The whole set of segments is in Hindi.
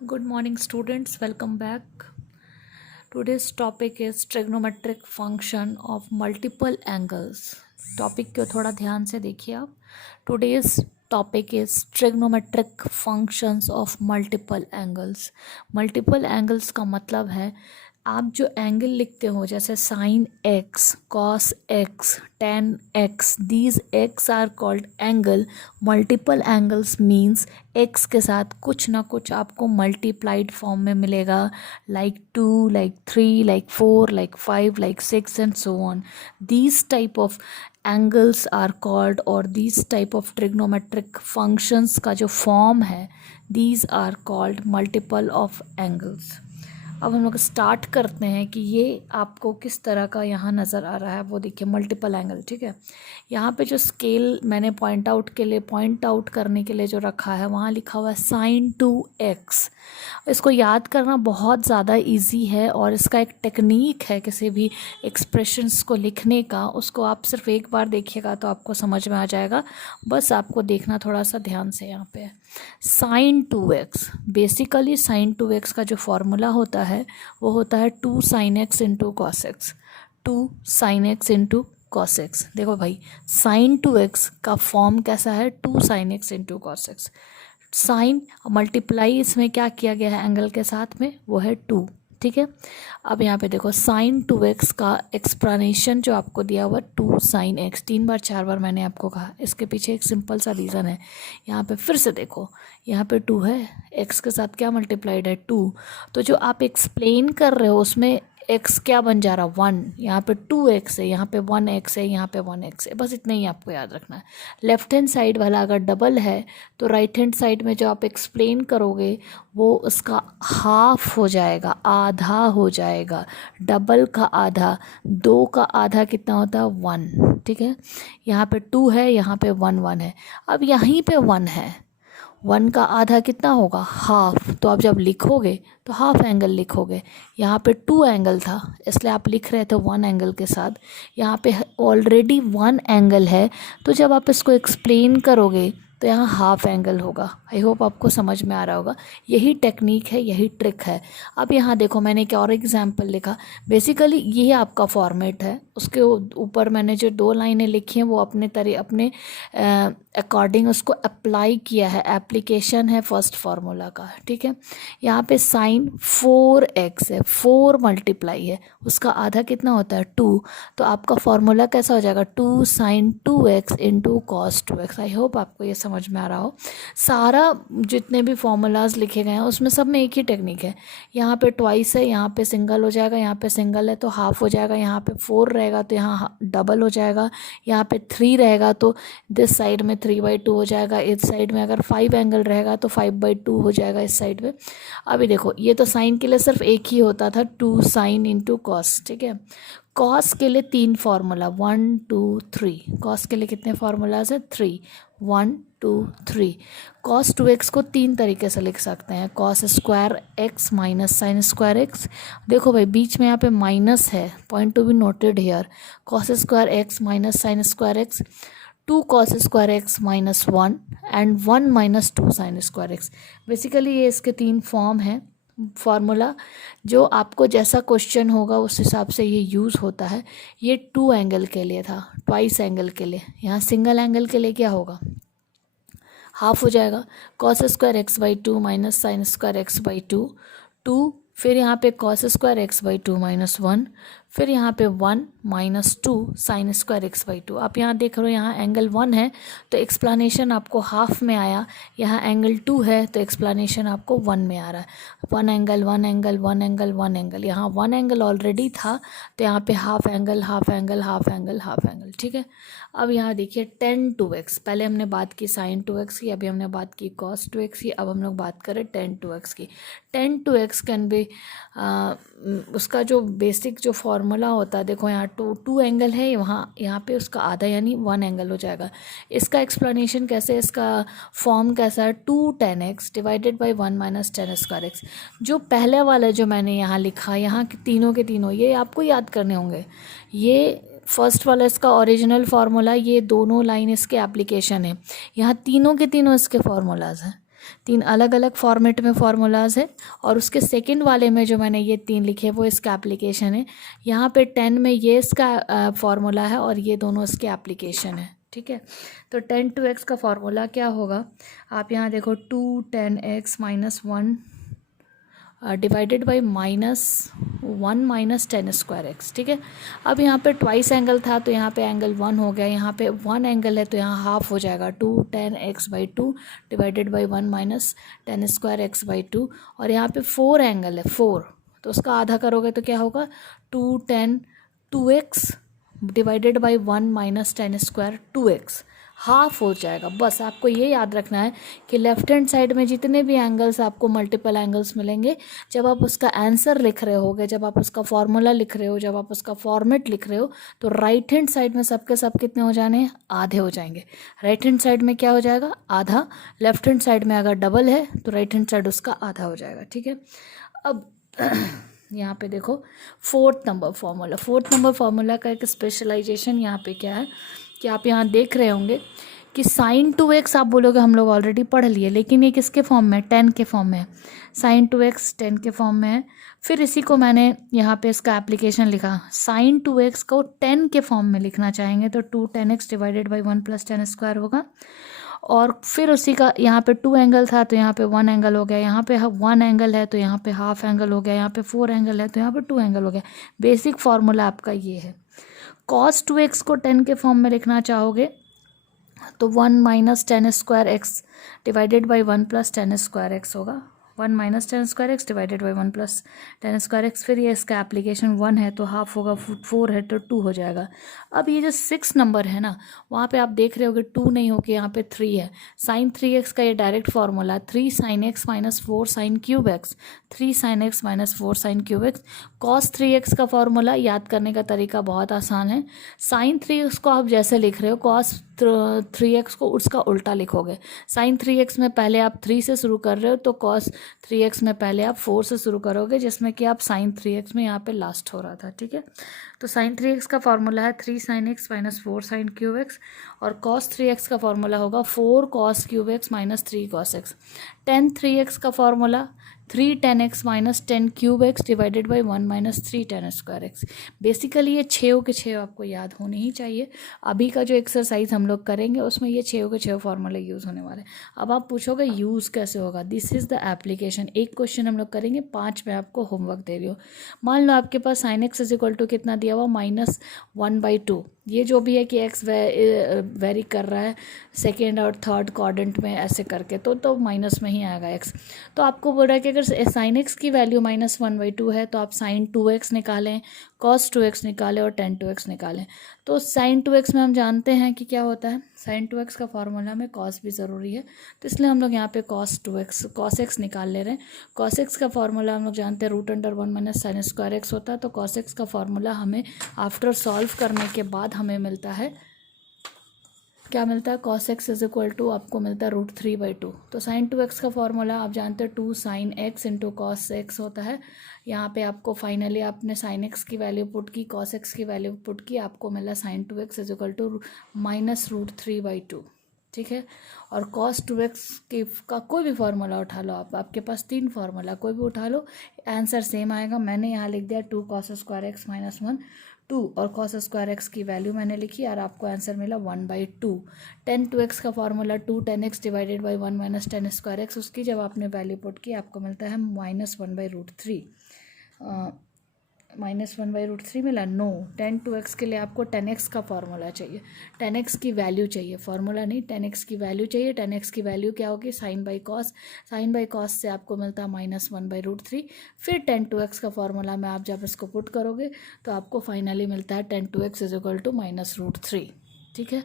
Good morning, students. Welcome back. Today's topic is trigonometric function of multiple angles. Topic को थोड़ा ध्यान से देखिए आप. Today's topic is trigonometric functions of multiple angles. Multiple angles का मतलब है आप जो एंगल लिखते हो जैसे sine x, cos x, tan x, these x are called angle. Multiple angles means x के साथ कुछ ना कुछ आपको मल्टीप्लाइड फॉर्म में मिलेगा, like 2, like 3, like 4, like 5, like 6 and so on. These type of angles are called, और these type of trigonometric functions का जो फॉर्म है, these are called multiple of angles. अब हम लोग स्टार्ट करते हैं कि ये आपको किस तरह का यहाँ नज़र आ रहा है. वो देखिए मल्टीपल एंगल. ठीक है, यहाँ पे जो स्केल मैंने पॉइंट आउट करने के लिए जो रखा है, वहाँ लिखा हुआ है साइन 2x. इसको याद करना बहुत ज़्यादा इजी है, और इसका एक टेक्निक है किसी भी एक्सप्रेशंस को लिखने का. उसको आप सिर्फ एक बार देखिएगा तो आपको समझ में आ जाएगा. बस आपको देखना थोड़ा सा ध्यान से. यहाँ पे sign 2x, basically sign 2x का जो फॉर्मूला होता है वो होता है 2 sin x into cos x. 2 sin x into cos x. देखो भाई, साइन 2x का फॉर्म कैसा है, 2 sin x into cos x. Sine multiply इसमें क्या किया गया है एंगल के साथ में, वो है 2. ठीक है, अब यहाँ पे देखो साइन 2x का एक्सप्लेनेशन जो आपको दिया हुआ 2 sin x. 3 बार 4 बार मैंने आपको कहा, इसके पीछे एक सिंपल सा रीज़न है. यहाँ पे फिर से देखो, यहाँ पे 2 है, x के साथ क्या मल्टीप्लाइड है, 2. तो जो आप एक्सप्लेन कर रहे हो उसमें x क्या बन जा रहा, 1. यहाँ पे 2x है, यहाँ पे 1x है, यहाँ पे 1x है. बस इतना ही आपको याद रखना है. लेफ्ट हैंड साइड वाला अगर डबल है तो राइट हैंड साइड में जो आप एक्सप्लेन करोगे वो उसका हाफ हो जाएगा, आधा हो जाएगा. डबल का आधा, 2 का आधा कितना होता है, 1. ठीक है, यहाँ पे 2 है, यहाँ पे 1 है. अब यहीं पे 1 है, 1 का आधा कितना होगा, हाफ. तो आप जब लिखोगे तो हाफ एंगल लिखोगे. यहाँ पे 2 एंगल था इसलिए आप लिख रहे थे 1 एंगल के साथ. यहाँ पे ऑलरेडी 1 एंगल है, तो जब आप इसको एक्सप्लेन करोगे तो यहाँ हाफ एंगल होगा. आई होप आपको समझ में आ रहा होगा. यही टेक्निक है, यही ट्रिक है. अब यहाँ देखो, मैंने एक और एग्जांपल लिखा. बेसिकली ये आपका फॉर्मेट है, उसके ऊपर मैंने जो 2 लाइनें लिखी हैं वो अपने अकॉर्डिंग उसको अप्लाई किया है. एप्लीकेशन है फर्स्ट फार्मूला का. ठीक है, यहाँ पे साइन 4x है, 4 मल्टीप्लाई है, उसका आधा कितना होता है, 2. तो आपका फार्मूला कैसा हो जाएगा, 2 sin 2x into cos 2x. I hope आपको ये समझ में आ रहा हो. सारा जितने भी फार्मूलाज लिखे गए हैं उसमें सब में एक ही टेक्निक है. यहाँ पे ट्वाइस है, यहाँ पे सिंगल हो जाएगा, यहाँ पे सिंगल है तो हाफ हो जाएगा, यहाँ पे 4 रहेगा तो यहाँ डबल हो जाएगा, यहाँ पे 3 रहेगा तो दिस साइड में 3/2 हो जाएगा, इस साइड में अगर 5 एंगल रहेगा तो 5/2 हो जाएगा इस साइड में. अभी देखो, ये तो साइन के लिए सिर्फ एक ही होता था, 2 sin इंटू कॉस. ठीक है, कॉस के लिए 3 फार्मूला, 1 2 3. कॉस के लिए कितने फार्मूलाज है, 3. 1 2 3. कॉस 2x को 3 तरीके से लिख सकते हैं. Cos square x minus sine square x. देखो भाई, बीच में यहाँ पे माइनस है, point to be noted here. Cos square x minus sine square x, 2 cos square x minus 1 and 1 minus 2 sine square x. Basically ये इसके 3 फॉर्म हैं फार्मूला. जो आपको जैसा क्वेश्चन होगा उस हिसाब से ये यूज़ होता है. ये 2 एंगल के लिए था, ट्वाइस एंगल के लिए. यहाँ सिंगल एंगल के लिए क्या होगा, हाफ हो जाएगा. Cos square x/2 minus sine square x/2, 2. फिर यहाँ पे कॉस स्क्वायर x/2 माइनस 1, फिर यहाँ पे 1 माइनस 2 साइन स्क्वायर x/2. आप यहाँ देख रहे हो, यहाँ एंगल 1 है तो एक्सप्लेनेशन आपको हाफ में आया. यहाँ एंगल 2 है तो एक्सप्लेनेशन आपको 1 में आ रहा है. 1 एंगल 1 एंगल 1 एंगल 1 एंगल. यहाँ 1 एंगल ऑलरेडी था तो यहाँ पे half angle half angle half angle half angle. ठीक है, अब यहाँ देखिए tan 2x. पहले हमने बात की साइन 2x की, अभी हमने बात की cos 2x की, अब हम लोग बात करें tan 2x की. tan 2x कैन बी, उसका जो बेसिक जो फॉर्मूला होता है, देखो यहाँ 2 एंगल है, वहाँ यहाँ पे उसका आधा यानी 1 एंगल हो जाएगा. इसका एक्सप्लेनेशन कैसे, इसका फॉर्म कैसा है, 2 tan x divided by 1 minus tan square x. जो पहले वाला जो मैंने यहाँ लिखा, यहाँ के तीनों ये आपको याद करने होंगे. ये फर्स्ट वाला इसका ओरिजिनल फार्मूला, ये दोनों लाइन इसके एप्लीकेशन है. यहाँ तीनों के तीनों इसके फार्मूलाज हैं. तीन अलग अलग फॉर्मेट में फार्मूलाज है, और उसके सेकंड वाले में जो मैंने ये तीन लिखे वो इसका एप्लीकेशन है। यहाँ पे 10 में ये इसका फार्मूला है और ये दोनों इसके एप्लीकेशन है। ठीक है, तो 10 2x का फार्मूला क्या होगा, आप यहाँ देखो 2 10x minus 1 divided by -1 minus 10 square x। ठीक है, अब यहाँ पे ट्वाइस एंगल था तो यहाँ पे एंगल 1 हो गया, यहाँ पे 1 एंगल है तो यहाँ हाफ हो जाएगा 2 10x/2 divided by 1 minus 10 square x/2। और यहाँ पे 4 एंगल है 4, तो उसका आधा करोगे तो क्या होगा 2 10 2x divided by 1 minus 10 square 2x, half हो जाएगा। बस आपको ये याद रखना है कि लेफ्ट हैंड साइड में जितने भी एंगल्स आपको मल्टीपल एंगल्स मिलेंगे, जब आप उसका आंसर लिख रहे होगे, जब आप उसका फॉर्मूला लिख रहे हो, जब आप उसका फॉर्मेट लिख रहे हो, तो राइट हैंड साइड में सबके सब कितने हो जाने हैं, आधे हो जाएंगे। राइट हैंड साइड में क्या हो जाएगा, आधा। लेफ्ट हैंड साइड में अगर डबल है तो राइट हैंड साइड उसका आधा हो जाएगा। ठीक है, अब यहाँ पे देखो फोर्थ नंबर फार्मूला का एक स्पेशलाइजेशन यहाँ पे क्या है कि आप यहाँ देख रहे होंगे कि sin 2x आप बोलोगे हम लोग ऑलरेडी पढ़ लिए, लेकिन ये किसके फॉर्म में, 10 के फॉर्म में है। sin 2x 10 के फॉर्म में है। फिर इसी को मैंने यहाँ पे इसका एप्लीकेशन लिखा, sin 2x को 10 के फॉर्म में लिखना चाहेंगे तो 2 10x divided by 1 plus 10 square होगा। और फिर उसी का यहाँ पे 2 एंगल था तो यहाँ पे 1 एंगल हो गया, यहाँ पे 1 एंगल है तो यहाँ पे हाफ एंगल हो गया, यहाँ पे 4 एंगल है तो यहाँ पे 2 एंगल हो गया। बेसिक फार्मूला आपका ये है। cos 2x को 10 के फॉर्म में लिखना चाहोगे तो 1 minus 10 square x divided by 1 plus 10 square x होगा। 1 minus 10 square x divided by 1 plus 10 square x. फिर ये इसका एप्लीकेशन 1 है तो हाफ होगा, 4 है तो 2 हो जाएगा। अब ये जो 6 नंबर है ना, वहाँ पे आप देख रहे होगे 2 नहीं हो के यहाँ पे 3 है। साइन 3x का ये direct formula 3 sin x minus 4 sin cube x, 3 sin x minus 4 sin cube x. cos 3x का फार्मूला याद करने का तरीका बहुत आसान है। sin 3x को आप जैसे लिख रहे हो, cos 3x को उसका उल्टा लिखोगे। sin 3x में पहले आप 3 से शुरू कर रहे हो तो cos 3x में पहले आप 4 से शुरू करोगे, जिसमें कि आप sin 3x में यहाँ पे लास्ट हो रहा था। ठीक है, तो sin 3x का फार्मूला है 3 sin x minus 4 sin cube x, और cos 3x का फार्मूला होगा 4 cos cube x minus 3 cos x। tan 3x का formula 3 10 x minus 10 cube x divided by 1 minus 3 10 square x. Basically ये 6 के 6 आपको याद होने ही चाहिए। अभी का जो एक्सरसाइज हम लोग करेंगे उसमें ये 6 के 6 फार्मूले यूज़ होने वाले हैं। अब आप पूछोगे यूज़ कैसे होगा, दिस इज़ द एप्लीकेशन। एक क्वेश्चन हम लोग करेंगे, 5 में आपको होमवर्क दे रही हो। मान लो आपके पास sin x is equal to कितना दिया हुआ, -1/2। ये जो भी है कि x वेरी कर रहा है सेकेंड और थर्ड क्वाड्रेंट में ऐसे करके, तो माइनस में ही आएगा x। तो आपको बोल रहा है कि अगर sin x की वैल्यू -1/2 है तो आप sin 2x निकालें, cos 2x निकालें और tan 2x निकालें। तो sin 2x में हम जानते हैं कि क्या होता है, sin 2x का फार्मूला में cos भी ज़रूरी है, तो इसलिए हम लोग यहाँ पे cos x निकाल ले रहे हैं। cos x का फार्मूला हम लोग जानते हैं √1 माइनस sin स्क्वायर x होता है। तो cos x का फार्मूला हमें आफ्टर सॉल्व करने के बाद हमें मिलता है, क्या मिलता है, cos x is equal to आपको मिलता है √3/2। तो sin 2x का फार्मूला आप जानते हैं 2 sin x into cos x होता है। यहाँ पे आपको फाइनली आपने sin x की वैल्यू पुट की, cos x की वैल्यू पुट की, आपको मिला sin 2x is equal to minus √3/2। ठीक है, और cos 2x का कोई भी फार्मूला उठा लो आप, आपके पास 3 फार्मूला कोई भी उठा लो, आंसर सेम आएगा। मैंने यहाँ लिख दिया 2 cos स्क्वायर x माइनस 1 2, और cos स्क्वायर एक्स की वैल्यू मैंने लिखी और आपको आंसर मिला 1/2। tan 2x का formula 2 10x divided by 1 minus 10 square x, उसकी जब आपने वैल्यू पुट की आपको मिलता है -1/√3। -1/√3 मिला, नो। tan 2x के लिए आपको 10x का फार्मूला चाहिए, 10x की वैल्यू चाहिए, फार्मूला नहीं, 10x की वैल्यू चाहिए। 10x की वैल्यू क्या होगी, sin बाई cos से आपको मिलता है -1/√3। फिर tan 2x का फार्मूला में आप जब इसको पुट करोगे तो आपको फाइनली मिलता है tan 2x is equal to -√3। ठीक है,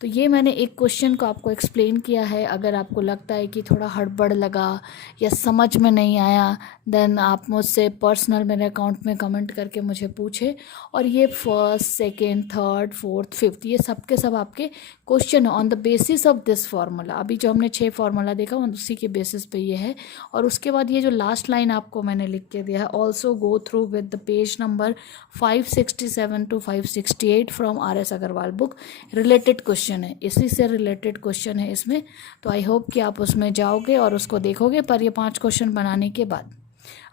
तो ये मैंने एक क्वेश्चन को आपको एक्सप्लेन किया है। अगर आपको लगता है कि थोड़ा हड़बड़ लगा या समझ में नहीं आया, देन आप मुझसे पर्सनल मेरे अकाउंट में कमेंट करके मुझे पूछे। और ये first second third fourth fifth ये सब के सब आपके question on the basis of this formula. अभी जो हमने 6 फार्मूला देखा उसी के बेसिस पे ये है। और उसके बाद ये जो लास्ट लाइन आपको मैंने लिख के दिया है, also go through with the page number 567 to 568 from RS Agarwal book related question है, इसी से रिलेटेड क्वेश्चन है इसमें। तो आई होप कि आप उसमें जाओगे और उसको देखोगे। पर ये 5 क्वेश्चन बनाने के बाद,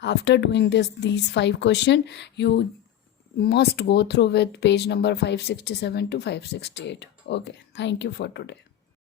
after doing these 5 question, you must go through with page number 567 to 568. Okay, thank you for today.